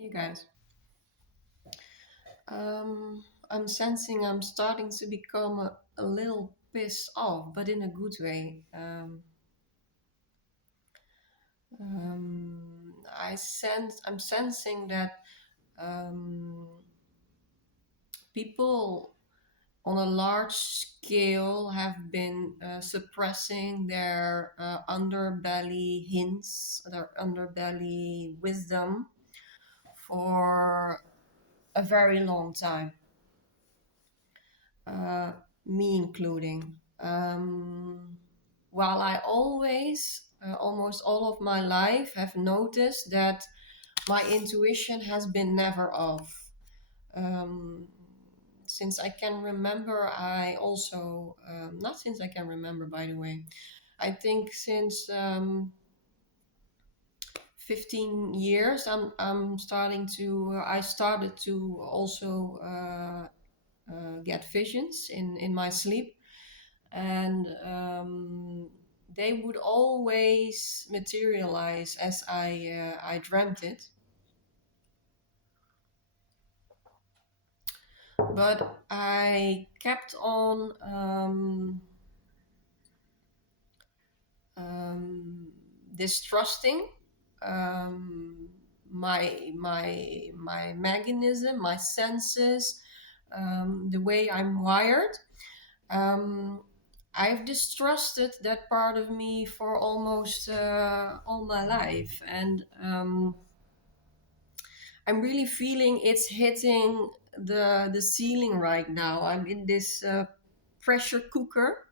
You guys. I'm sensing I'm starting to become a little pissed off, but in a good way. I'm sensing that um, people on a large scale have been suppressing their underbelly hints, their underbelly wisdom for a very long time. uh, Me including. While I always, almost all of my life, have noticed that my intuition has been never off. Um, since I can remember, I also, not since I can remember, by the way, I think since 15 years, I started to also get visions in my sleep, and they would always materialize as I dreamt it. But I kept on distrusting um, my mechanism, my senses, the way I'm wired. Um, I've distrusted that part of me for almost all my life, and I'm really feeling it's hitting the ceiling right now. I'm in this pressure cooker.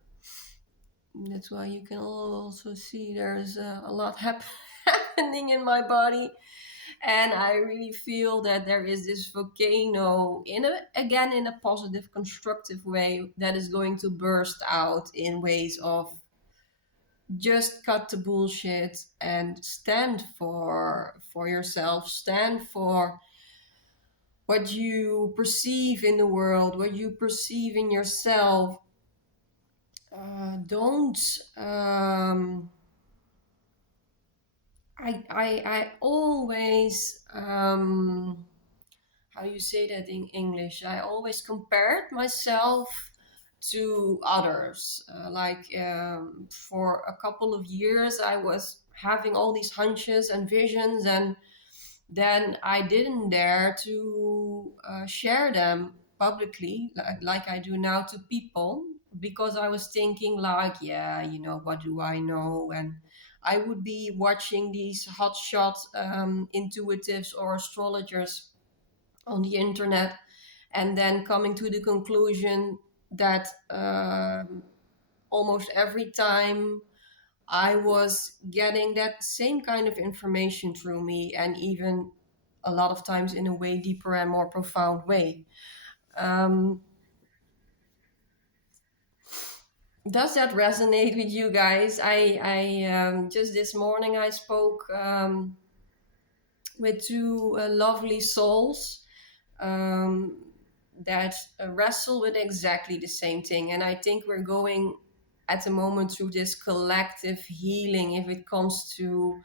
That's why you can also see there's a lot happening in my body, and I really feel that there is this volcano in a positive, constructive way that is going to burst out in ways of just cut the bullshit and stand for yourself, stand for what you perceive in the world, what you perceive in yourself. Don't I always how do you say that in English? I always compared myself to others. For a couple of years, I was having all these hunches and visions, and then I didn't dare to share them publicly like I do now to people, because I was thinking, like, yeah, what do I know? And I would be watching these hotshot intuitives or astrologers on the internet, and then coming to the conclusion that almost every time I was getting that same kind of information through me, and even a lot of times in a way deeper and more profound way. Um, does that resonate with you guys? I just this morning I spoke with two lovely souls um, that wrestle with exactly the same thing. And I think we're going at the moment through this collective healing if it comes to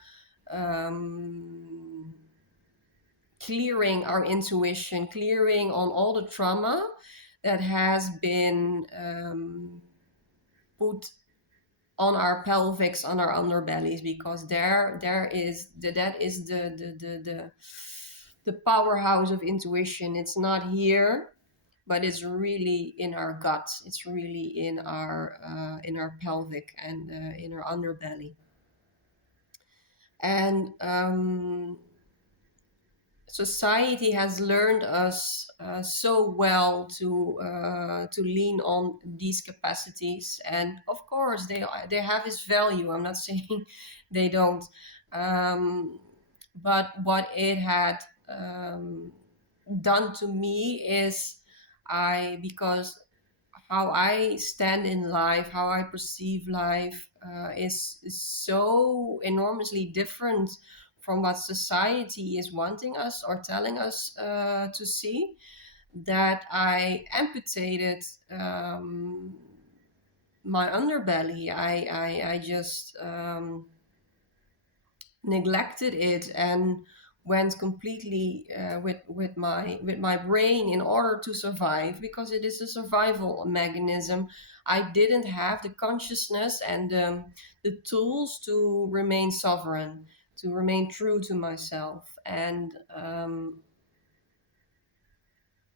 um, clearing our intuition, clearing on all the trauma that has been put on our pelvics, on our underbellies, because that is the powerhouse of intuition. It's not here, but it's really in our gut. It's really in our pelvic and in our underbelly. And society has learned us so well to lean on these capacities, and of course they have its value. I'm not saying they don't, um, but what it had um, done to me is because how I stand in life, how I perceive life, is so enormously different from what society is wanting us or telling us to see, that I amputated my underbelly. I just neglected it and went completely with my brain in order to survive, because it is a survival mechanism. I didn't have the consciousness and the tools to remain sovereign, to remain true to myself. And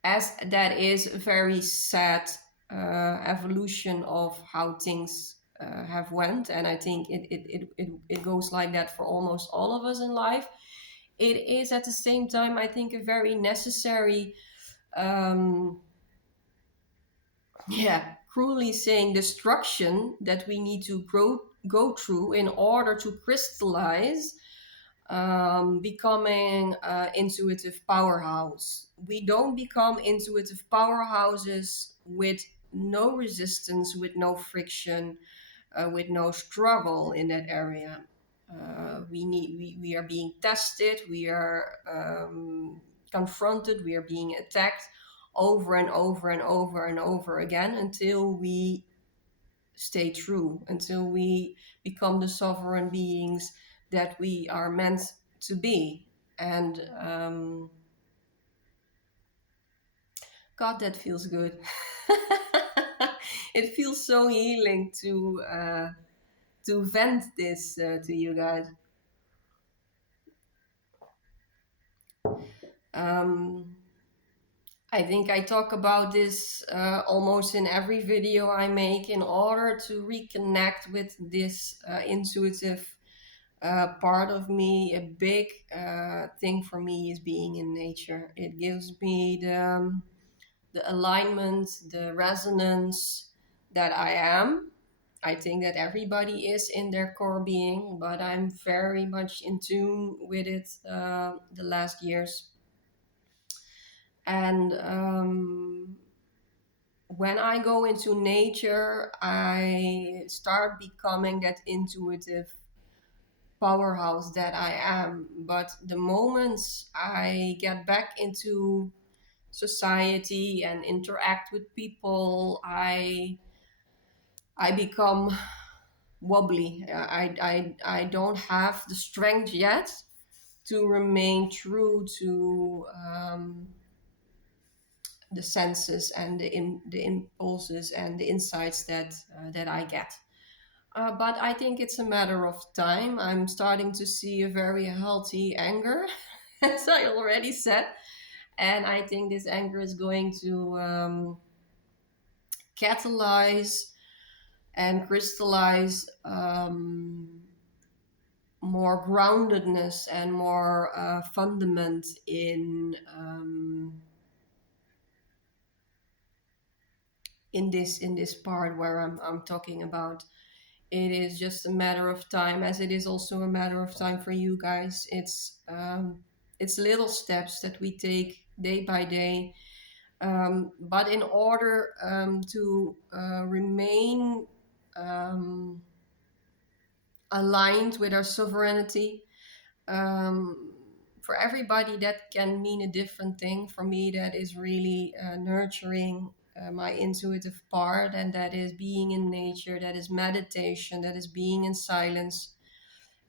as that is a very sad evolution of how things have went, and I think it goes like that for almost all of us in life. It is at the same time, I think, a very necessary, um, yeah, cruelly saying, destruction that we need to go through in order to crystallize, becoming intuitive powerhouse. We don't become intuitive powerhouses with no resistance, with no friction, with no struggle in that area. We are being tested, we are confronted, we are being attacked over and over and over and over again, until we stay true, until we become the sovereign beings that we are meant to be. And God, that feels good. It feels so healing to vent this to you guys. Um, I think I talk about this almost in every video I make, in order to reconnect with this intuitive part of me. A big thing for me is being in nature. It gives me the alignment, the resonance that I am. I think that everybody is in their core being, but I'm very much in tune with it the last years. And when I go into nature, I start becoming that intuitive powerhouse that I am. But the moments I get back into society and interact with people, I become wobbly. I don't have the strength yet to remain true to the senses and the impulses and the insights that I get. But I think it's a matter of time. I'm starting to see a very healthy anger, as I already said, and I think this anger is going to catalyze and crystallize more groundedness and more fundament in this part where I'm talking about. It is just a matter of time, as it is also a matter of time for you guys. It's little steps that we take day by day, but in order to remain um, aligned with our sovereignty. Um, for everybody, that can mean a different thing. For me, that is really nurturing my intuitive part, and that is being in nature, that is meditation, that is being in silence,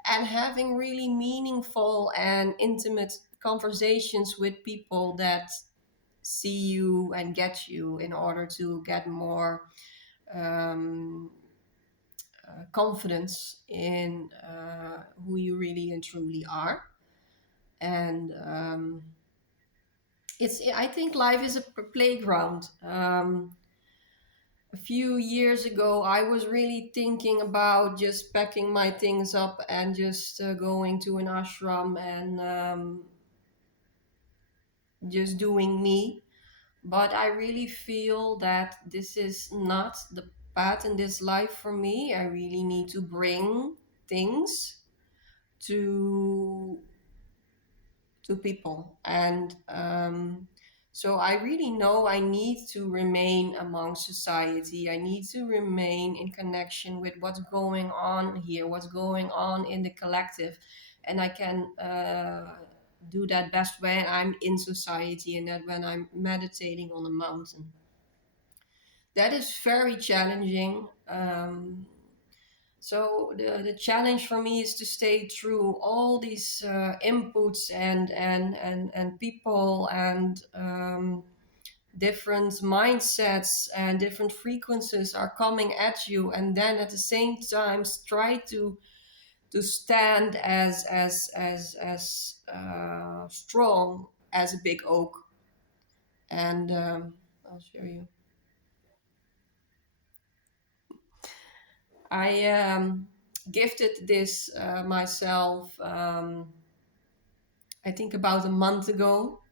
and having really meaningful and intimate conversations with people that see you and get you, in order to get more um, confidence in who you really and truly are. And I think life is a playground. A few years ago, I was really thinking about just packing my things up and just going to an ashram and just doing me. But I really feel that this is not the path in this life for me. I really need to bring things to people. And so I really know I need to remain among society. I need to remain in connection with what's going on here, what's going on in the collective. And I can do that best when I'm in society, and that when I'm meditating on a mountain. That is very challenging. So the challenge for me is to stay through all these inputs and people and different mindsets and different frequencies are coming at you, and then at the same time try to stand as strong as a big oak. And I'll show you. I gifted this myself, I think about a month ago,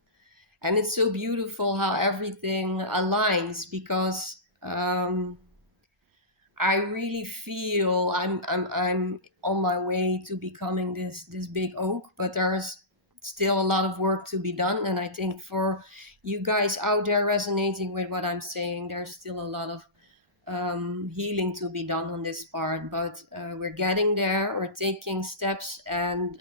and it's so beautiful how everything aligns because I really feel I'm on my way to becoming this big oak, but there's still a lot of work to be done. And I think for you guys out there resonating with what I'm saying, there's still a lot of healing to be done on this part. But we're getting there. We're taking steps, and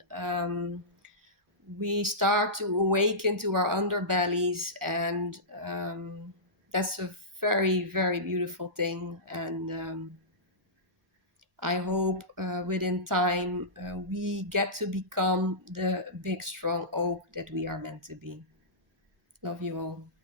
we start to awaken to our underbellies, and that's a very beautiful thing. And I hope within time we get to become the big strong oak that we are meant to be. Love you all.